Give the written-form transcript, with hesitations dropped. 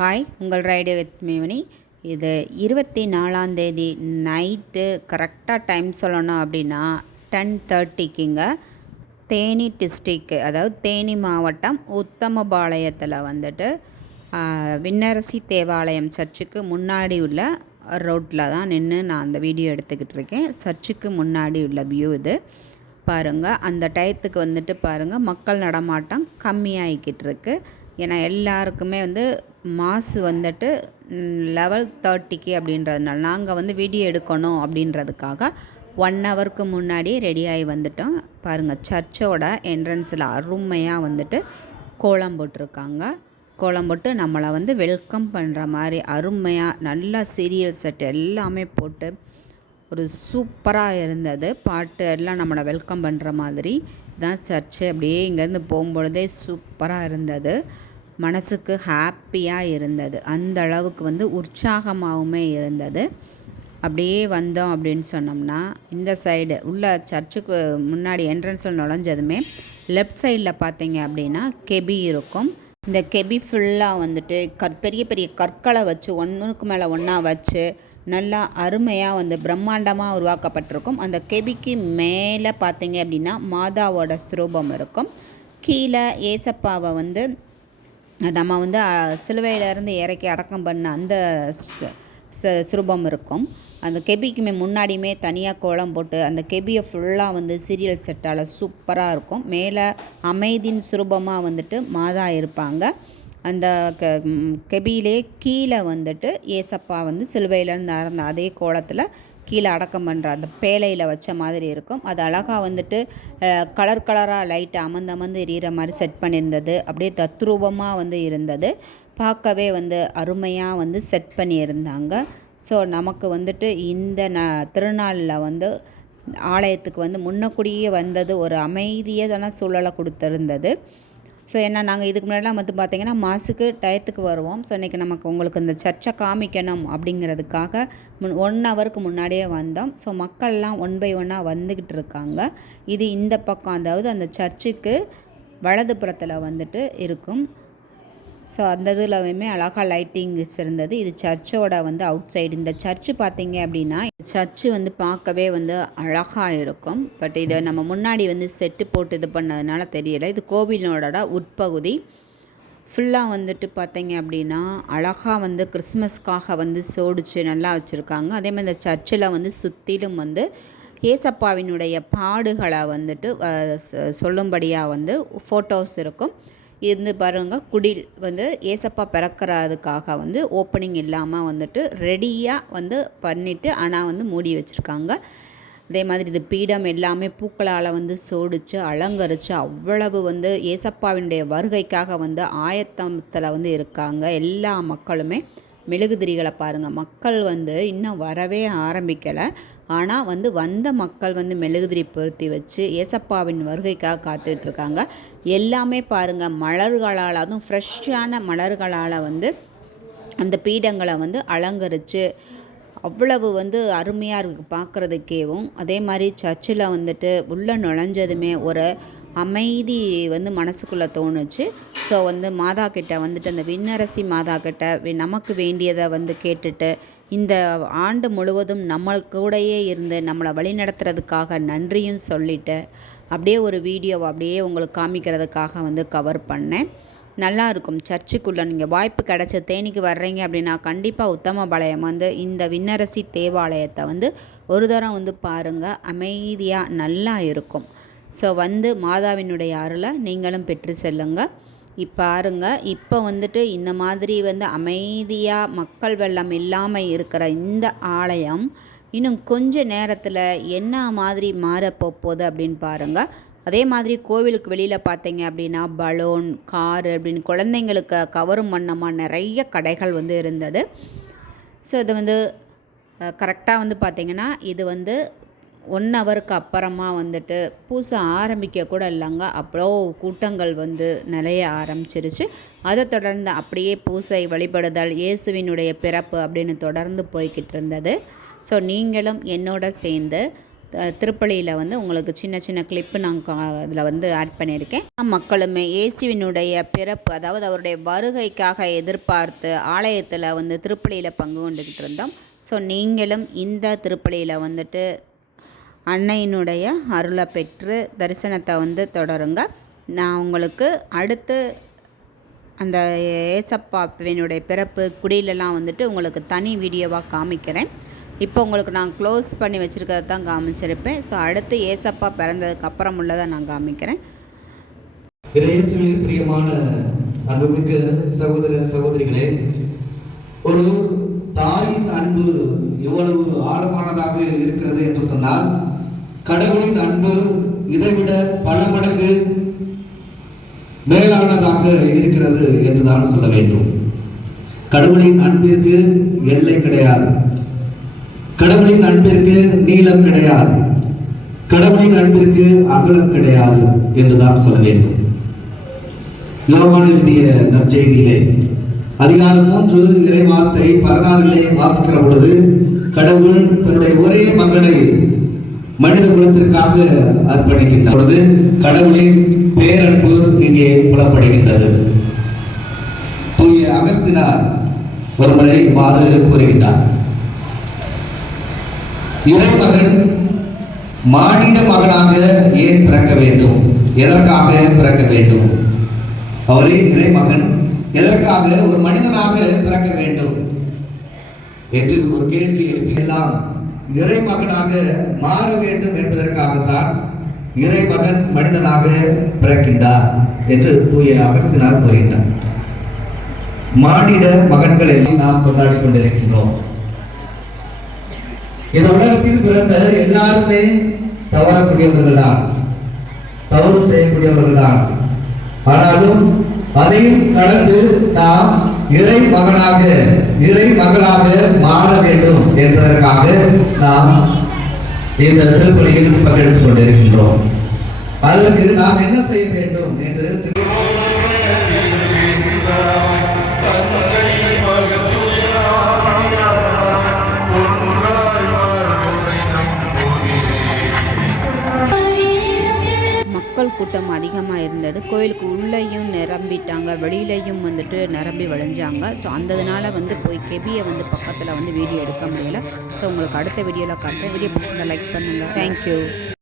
Hi, உங்கள் ride with மேவனி. இது 24ஆம் தேதி நைட்டு கரெக்டாக டைம் சொல்லணும் அப்படின்னா 10:30க்குங்க. தேனி டிஸ்ட்ரிக்கு, அதாவது தேனி மாவட்டம் உத்தமபாளையத்தில் வந்துட்டு விண்ணரசி தேவாலயம் சர்ச்சுக்கு முன்னாடி உள்ள ரோட்டில் தான் நின்று நான் அந்த வீடியோ எடுத்துக்கிட்டு இருக்கேன். சர்ச்சுக்கு முன்னாடி உள்ள வியூ இது பாருங்கள். அந்த டயத்துக்கு வந்துட்டு பாருங்கள், மக்கள் நடமாட்டம் கம்மியாகிக்கிட்டு இருக்கு. ஏன்னா எல்லாருக்குமே வந்து மாசு வந்துட்டு 11:30க்கு அப்படின்றதுனால நாங்கள் வந்து வீடியோ எடுக்கணும் அப்படின்றதுக்காக 1 ஹவருக்கு முன்னாடியே ரெடியாகி வந்துட்டோம். பாருங்கள், சர்ச்சோட என்ட்ரன்ஸில் அருமையாக வந்துட்டு கோலம் போட்டிருக்காங்க. கோலம் போட்டு நம்மளை வந்து வெல்கம் பண்ணுற மாதிரி அருமையாக நல்லா சீரியல் செட் எல்லாமே போட்டு ஒரு சூப்பராக இருந்தது. பாட்டு எல்லாம் நம்மளை வெல்கம் பண்ணுற மாதிரி தான் சர்ச்சு. அப்படியே இங்கேருந்து போகும்பொழுதே சூப்பராக இருந்தது. மனசுக்கு ஹாப்பியாக இருந்தது. அந்த அளவுக்கு வந்து உற்சாகமாகவுமே இருந்தது. அப்படியே வந்தோம் அப்படின்னு சொன்னோம்னா, இந்த சைடு உள்ள சர்ச்சுக்கு முன்னாடி என்ட்ரன்ஸில் நுழைஞ்சதுமே லெஃப்ட் சைடில் பார்த்தீங்க அப்படின்னா கெபி இருக்கும். இந்த கெபி ஃபுல்லாக வந்துட்டு பெரிய பெரிய கற்களை வச்சு ஒன்றுக்கு மேலே ஒன்றா வச்சு நல்லா அருமையாக வந்து பிரம்மாண்டமாக உருவாக்கப்பட்டிருக்கும். அந்த கெபிக்கு மேலே பார்த்தீங்க அப்படின்னா மாதாவோட ஸ்தூபம் இருக்கும். கீழே ஏசப்பாவை வந்து நம்ம வந்து சிலுவையிலேருந்து இறக்கி அடக்கம் பண்ண அந்த ஸ்தூபம் இருக்கும். அந்த கெபிக்குமே முன்னாடியுமே தனியாக கோலம் போட்டு அந்த கெபியை ஃபுல்லாக வந்து சீரியல் செட்டால் சூப்பராக இருக்கும். மேலே அமைதியின் சுரூபமாக வந்துட்டு மாதா இருப்பாங்க. அந்த கெபியிலே கீழே வந்துட்டு ஏசப்பா வந்து சிலுவையிலேருந்து நடந்த அதே கோலத்தில் கீழே அடக்கம் பண்ணுற அந்த பேழையில் வச்ச மாதிரி இருக்கும். அது அழகாக வந்துட்டு கலர் கலராக லைட்டு அமர்ந்து எரியிற மாதிரி செட் பண்ணியிருந்தது. அப்படியே தத்ரூபமாக வந்து இருந்தது. பார்க்கவே வந்து அருமையாக வந்து செட் பண்ணியிருந்தாங்க. ஸோ நமக்கு வந்துட்டு இந்த திருநாளில் வந்து ஆலயத்துக்கு வந்து முன்னக்கூடியே வந்தது ஒரு அமைதியான சூழலை கொடுத்துருந்தது. ஸோ ஏன்னா நாங்கள் இதுக்கு முன்னாடிலாம் வந்து பார்த்திங்கன்னா மாசுக்கு டயத்துக்கு வருவோம். ஸோ இன்றைக்கி நமக்கு உங்களுக்கு இந்த சர்ச்சை காமிக்கணும் அப்படிங்கிறதுக்காக 1 ஹவருக்கு முன்னாடியே வந்தோம். ஸோ மக்கள்லாம் 1 பை 1 வந்துக்கிட்டு இருக்காங்க. இது இந்த பக்கம், அதாவது அந்த சர்ச்சுக்கு வலதுபுறத்தில் வந்துட்டு இருக்கும். ஸோ அந்த இதுலவுமே அழகாக லைட்டிங்ஸ் இருந்தது. இது சர்ச்சோட வந்து அவுட் சைடு. இந்த சர்ச்சு பார்த்திங்க அப்படின்னா சர்ச்சு வந்து பார்க்கவே வந்து அழகாக இருக்கும். பட் இதை நம்ம முன்னாடி வந்து செட்டு போட்டு இது பண்ணதுனால தெரியலை. இது கோவிலோட உட்பகுதி ஃபுல்லாக வந்துட்டு பார்த்திங்க அப்படின்னா அழகாக வந்து கிறிஸ்மஸ்க்காக வந்து சோடிச்சு நல்லா வச்சுருக்காங்க. அதே மாதிரி இந்த சர்ச்சில் வந்து சுற்றிலும் வந்து ஏசப்பாவினுடைய பாடுகளை வந்துட்டு சொல்லும்படியாக வந்து ஃபோட்டோஸ் இருக்கும். இருந்து பாருங்கள், குடில் வந்து ஏசப்பா பிறக்கிறதுக்காக வந்து ஓப்பனிங் இல்லாமல் வந்துட்டு ரெடியாக வந்து பண்ணிவிட்டு ஆனால் வந்து மூடி வச்சுருக்காங்க. அதே மாதிரி இது பீடம் எல்லாமே பூக்களால் வந்து சோடிச்சு அலங்கரித்து அவ்வளவு வந்து ஏசப்பாவினுடைய வருகைக்காக வந்து ஆயத்தத்தில் வந்து இருக்காங்க. எல்லா மக்களுமே மெழுகுதிரிகளை பாருங்கள், மக்கள் வந்து இன்னும் வரவே ஆரம்பிக்கலை. ஆனால் வந்து வந்த மக்கள் வந்து மெழுகுதிரி பொருத்தி வச்சு ஏசப்பாவின் வருகைக்காக காத்துட்ருக்காங்க. எல்லாமே பாருங்கள் மலர்களால், அதுவும் ஃப்ரெஷ்ஷான மலர்களால் வந்து அந்த பீடங்களை வந்து அலங்கரித்து அவ்வளவு வந்து அருமையாக இருக்குது பார்க்குறதுக்கேவும். அதே மாதிரி சர்ச்சில் வந்துட்டு உள்ளே நுழைஞ்சதுமே ஒரு அமைதி வந்து மனசுக்குள்ளே தோணுச்சு. ஸோ வந்து மாதா கிட்ட வந்துட்டு அந்த விண்ணரசி மாதா கிட்ட நமக்கு வேண்டியதை வந்து கேட்டுட்டு இந்த ஆண்டு முழுவதும் நம்மளுக்கூடையே இருந்து நம்மளை வழிநடத்துறதுக்காக நன்றியும் சொல்லிவிட்டு அப்படியே ஒரு வீடியோவை அப்படியே உங்களுக்கு காமிக்கிறதுக்காக வந்து கவர் பண்ணேன். நல்லாயிருக்கும். சர்ச்சுக்குள்ளே நீங்கள் வாய்ப்பு கிடச்ச தேனிக்கு வர்றீங்க அப்படின்னா கண்டிப்பாக உத்தமபாளையம் வந்து இந்த விண்ணரசி தேவாலயத்தை வந்து ஒரு தரம் வந்து பாருங்கள். அமைதியாக நல்லா இருக்கும். ஸோ வந்து மாதாவினுடைய அருளை நீங்களும் பெற்று செல்லுங்க. இப்போ வந்துட்டு இந்த மாதிரி வந்து அமைதியாக மக்கள் வெள்ளம் இல்லாமல் இருக்கிற இந்த ஆலயம் இன்னும் கொஞ்ச நேரத்தில் என்ன மாதிரி மாறப்போகுது அப்படின்னு பாருங்கள். அதே மாதிரி கோவிலுக்கு வெளியில் பார்த்தீங்க அப்படின்னா பலூன், காரு அப்படின்னு குழந்தைங்களுக்கு கவரும் வண்ணமாக நிறைய கடைகள் வந்து இருந்தது. ஸோ இது வந்து கரெக்டாக வந்து பார்த்திங்கன்னா இது வந்து 1 ஹவருக்கு அப்புறமா வந்துட்டு பூசை ஆரம்பிக்க கூட இல்லைங்க, அவ்வளோ கூட்டங்கள் வந்து நிறைய ஆரம்பிச்சிருச்சு. அதை தொடர்ந்து அப்படியே பூசை வழிபடுதல், இயேசுவினுடைய பிறப்பு அப்படின்னு தொடர்ந்து போய்கிட்டு இருந்தது. ஸோ நீங்களும் என்னோட சேர்ந்து திருப்பலியில் வந்து உங்களுக்கு சின்ன சின்ன கிளிப்பு நான் அதில் வந்து ஆட் பண்ணியிருக்கேன். மக்களுமே இயேசுவினுடைய பிறப்பு, அதாவது அவருடைய வருகைக்காக எதிர்பார்த்து ஆலயத்தில் வந்து திருப்பலியில் பங்கு கொண்டுக்கிட்டு இருந்தோம். ஸோ நீங்களும் இந்த திருப்பலியில் வந்துட்டு அன்னையினுடைய அருளை பெற்று தரிசனத்தை வந்து தொடருங்க. நான் உங்களுக்கு அடுத்து அந்த ஏசப்பாவினுடைய பிறப்பு குடியிலலாம் வந்துட்டு உங்களுக்கு தனி வீடியோவாக காமிக்கிறேன். இப்போ உங்களுக்கு நான் க்ளோஸ் பண்ணி வச்சுருக்கிறத தான் காமிச்சிருப்பேன். ஸோ அடுத்து ஏசப்பா பிறந்ததுக்கு அப்புறம் உள்ளதை நான் காமிக்கிறேன். பிரியமான அன்புமிக்க சகோதர சகோதரிகளே, ஒரு தாயின் அன்பு எவ்வளவு ஆழமானதாக இருக்கிறது என்று சொன்னால், கடவுளின் அன்பு இதைவிட பல மடங்கு மேலானதாக இருக்கிறது என்றுதான் சொல்ல வேண்டும். கடவுளின் அன்பிற்கு எல்லை கிடையாது. கடவுளின் அன்பிற்கு நீளம் கிடையாது. கடவுளின் அன்பிற்கு அகலம் கிடையாது என்றுதான் சொல்ல வேண்டும். யோவான் எழுதிய நற்செய்தியிலே அதிகாரம் 3 இறைவார்த்தை 16 வாசிக்கிற பொழுது, கடவுள் தன்னுடைய ஒரே மகனை மனித குலத்திற்காக அர்ப்பணிக்கின்ற பொழுது கடவுளின் பேரன்பு இங்கே புலப்படுகின்றது. தூய அகஸ்தினார் ஒருமுறை இவ்வாறு கூறுகின்றார்: இறைமகன் மானிட மகனாக ஏன் பிறக்க வேண்டும்? எதற்காக பிறக்க வேண்டும்? அவரே இறைமகன், எதற்காக ஒரு மனிதனாக பிறக்க வேண்டும் என்று ஒரு கேள்வி எழுப்பியெல்லாம் இறைமகனாக மாற வேண்டும் என்பதற்காகத்தான் இறைமகன் மனிதனாக பிறக்கின்றார் என்று தூய அகஸ்தினார் கூறுகின்றார். மானிட மகன்களை நாம் கொண்டாடி கொண்டிருக்கின்றோம். இந்த உலகத்தில் பிறந்த எல்லாருமே தவறக்கூடியவர்கள் தான், தவறு செய்யக்கூடியவர்கள் தான். ஆனாலும் அதையும் கடந்து நாம் இறை மகனாக இறை மகளாக மாற வேண்டும் என்பதற்காக நாம் இந்த திருப்பலியில் பங்கெடுத்துக் கொண்டிருக்கின்றோம். அதற்கு நாம் என்ன செய்ய வேண்டும் என்று மக்கள் கூட்டம் அதிகமாக இருந்தது. கோயிலுக்கு உள்ளேயும் நிரம்பிட்டாங்க, வெளியிலையும் வந்துட்டு நிரம்பி வழிஞ்சாங்க. ஸோ அந்ததுனால வந்து போய் கெபியை வந்து பக்கத்தில் வந்து வீடியோ எடுக்க முடியலை. ஸோ உங்களுக்கு அடுத்த வீடியோவில் காட்டுறேன். வீடியோ பிடிச்சிருந்தா லைக் பண்ணுங்கள். தேங்க்யூ.